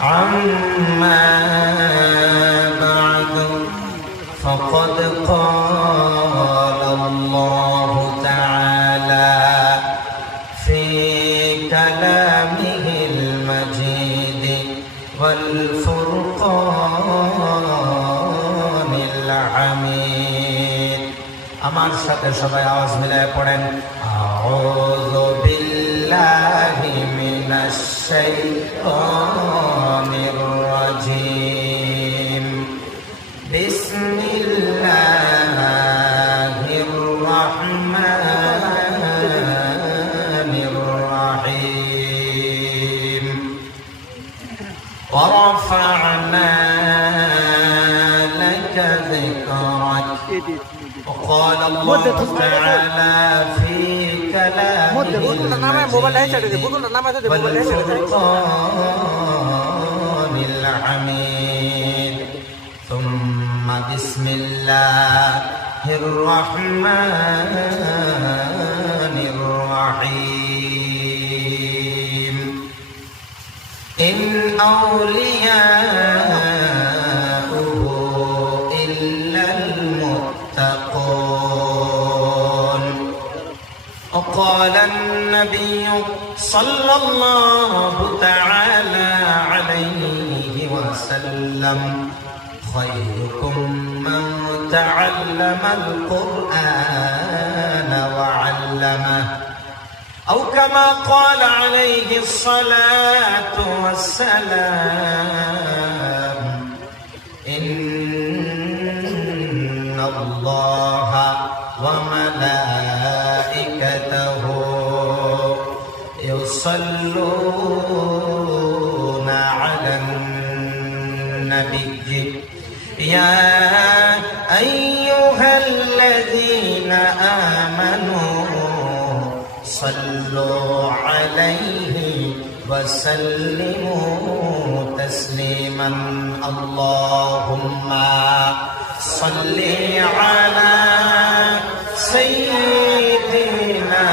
أما بعد فقد قال الله تعالى في كلامه المجيد والفرقان الحميد আমার সাথে সবাই আওয়াজ মিলায়ে পড়েন আউযু বিল্লাহি মিনাশ শাইতানির রাজীম বিসমিল্লাহির রাহমানির রাহিম ওয়া রাফা'না লাকা যিকরাক وقال الله تعالى في كلامه والفرقان الحميد ثم بسم الله الرحمن الرحيم إن أولياؤه إلا المتقون وقال النبي صلى الله تعالى عليه وسلم خيركم من تعلم القرآن وعلمه أو كما قال عليه الصلاة والسلام إن الله وملائكته يصلون على النبي يا أيها الذين آمنوا صلوا عليه وسلموا تسليما اللهم صل على سيدنا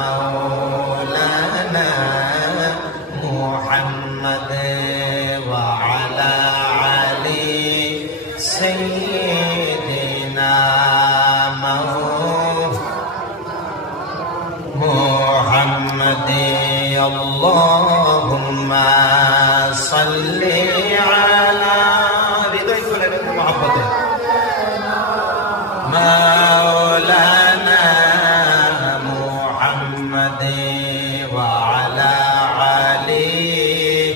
مولانا محمد وعلى علي سيدنا محمد اللهم صل على محبته مولانا محمد وعلى علي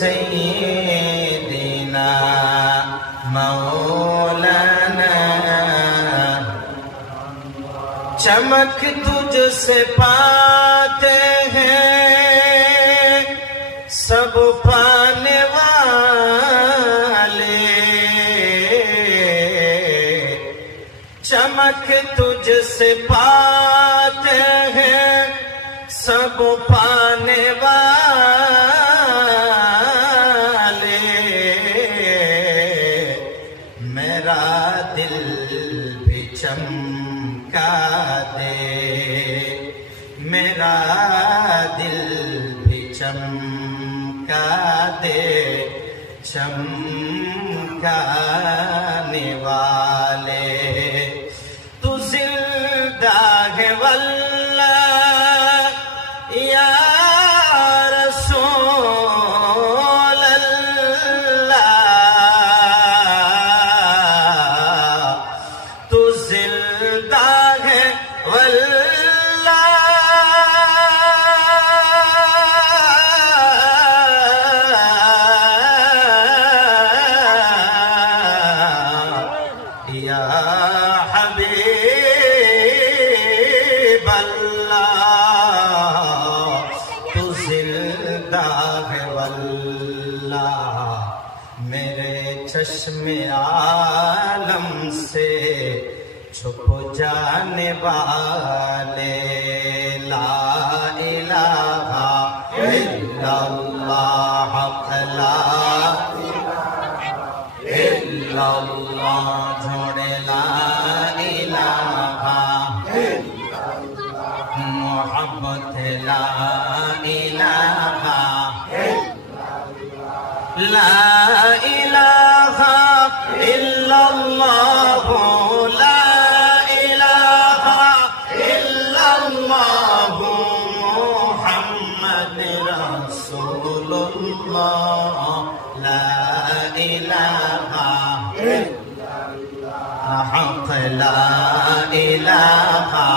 سيدنا مولانا चमक तुझसे पाते हैं सब पाने वाले चमक तुझसे पाते हैं सब पाने वाले मेरा दिल भी चमका दे मेरा दिल भी चमका दे चमकाने वाले तू जिंदा है वल्लाह या रसूल अल्लाह तू जिंदा है चश्मे आलम से छुप जाने वाले ला इलाहा इल्लल्लाह ला इल्लल्लाह जोड़े ला इलाहा मोहब्बत ला इलाहा লা ইলাহা ইল্লাল্লাহ লা ইলাহা ইল্লাল্লাহ মুহাম্মাদুর রাসূলুল্লাহ লা ইলাহা ইল্লাল্লাহ লা ইলাহা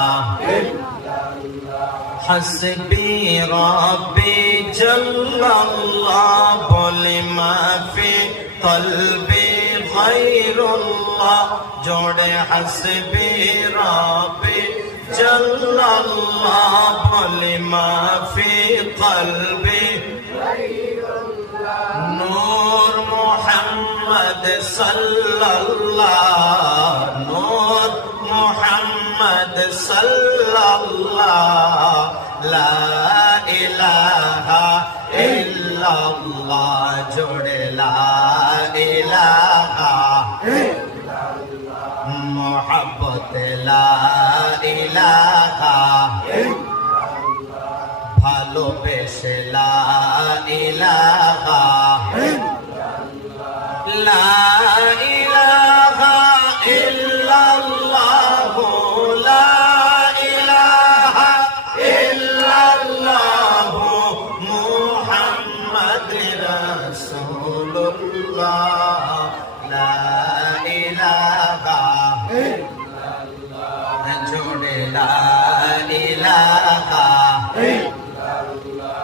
হাসবি রব্বি জাল্লাল্লাহ বলে মাফি কলবি গায়রুল্লাহ জোড়ে হাসবি রব্বি জাল্লাল্লাহ বলে মাফি কলবি গায়রুল্লাহ নূর মুহাম্মদ সাল্লাল্লাহ নূর মুহাম্মদ সাল্লাল্লাহ লা ইলাহা ইল্লাল্লাহ জোড়ে লা ইলাহা ইল্লাল্লাহ মুহাব্বত লা ইলাহা ইল্লাল্লাহ ভালোবেসে লা ইলাহা ইল্লাল্লাহ লা ইলাহা ইল্লাল্লাহ লা ইলাহা ইল্লাল্লাহ মুহাম্মাদুর রাসূলুল্লাহ লা ইলাহা ইল্লাল্লাহ জোড়ে লা ইলাহা ইল্লাল্লাহ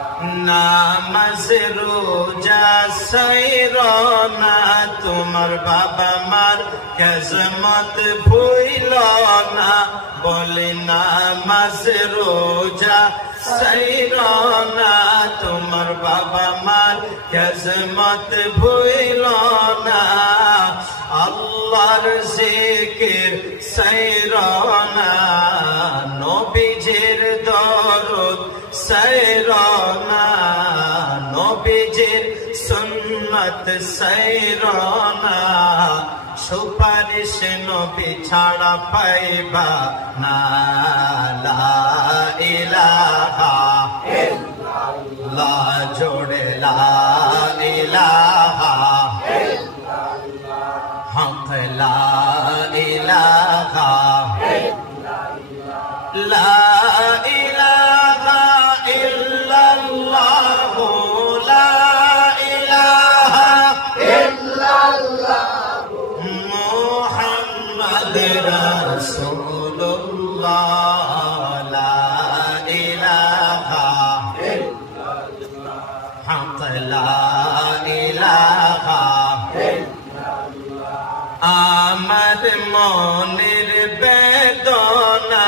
নামাজ রোজা সাইরনা তোমার বাবা মার খেজমত ভুইল না বলে নামাজ রোজা সাইরনা তোমার বাবা মার খেজমত ভুইল না আল্লাহর জিকির সাইরনা নবীজির দরুদ সাইরনা নবীজির সুন্নাত সাইরনা সুপারিশ নবী ছাড়া পাইবা না লা ইলাহা ইল্লাল্লাহ জোড়ে লা ইলাহা ইল্লাল্লাহ হক লা ইলাহা ইল্লাল্লাহ লা ইলাহা ইল্লাল্লাহ লা ইলাহা ইল্লাল্লাহ মুহাম্মাদুর রাসূলুল্লাহ লা ইলাহা ইল্লাল্লাহ হক লা ইলাহা ইল্লাল্লাহ আমার মনের বেদনা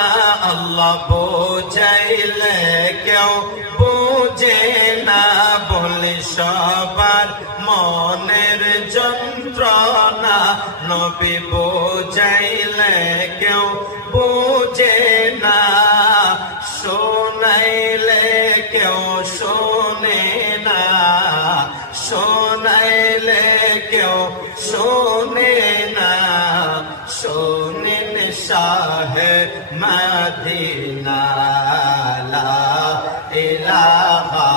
আল্লাহ বোঝাইলে কেউ বুঝে না বলে সবার মনের যন্ত্রণা নবী বোঝাইলে কেউ বুঝে না শোনাইলে কেউ শোনে না শোনাইলে কেউ শোনে না শোনেন শাহে মদিনা লা ইলাহা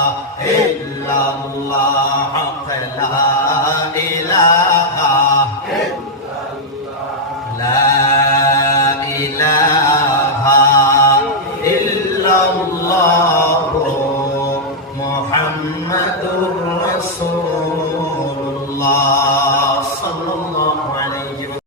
ইল্লাল্লাহ লা ইলাহা ইল্লাল্লাহ লা ইলাহা ইল্লাল্লাহ মুহাম্মাদুর রাসূল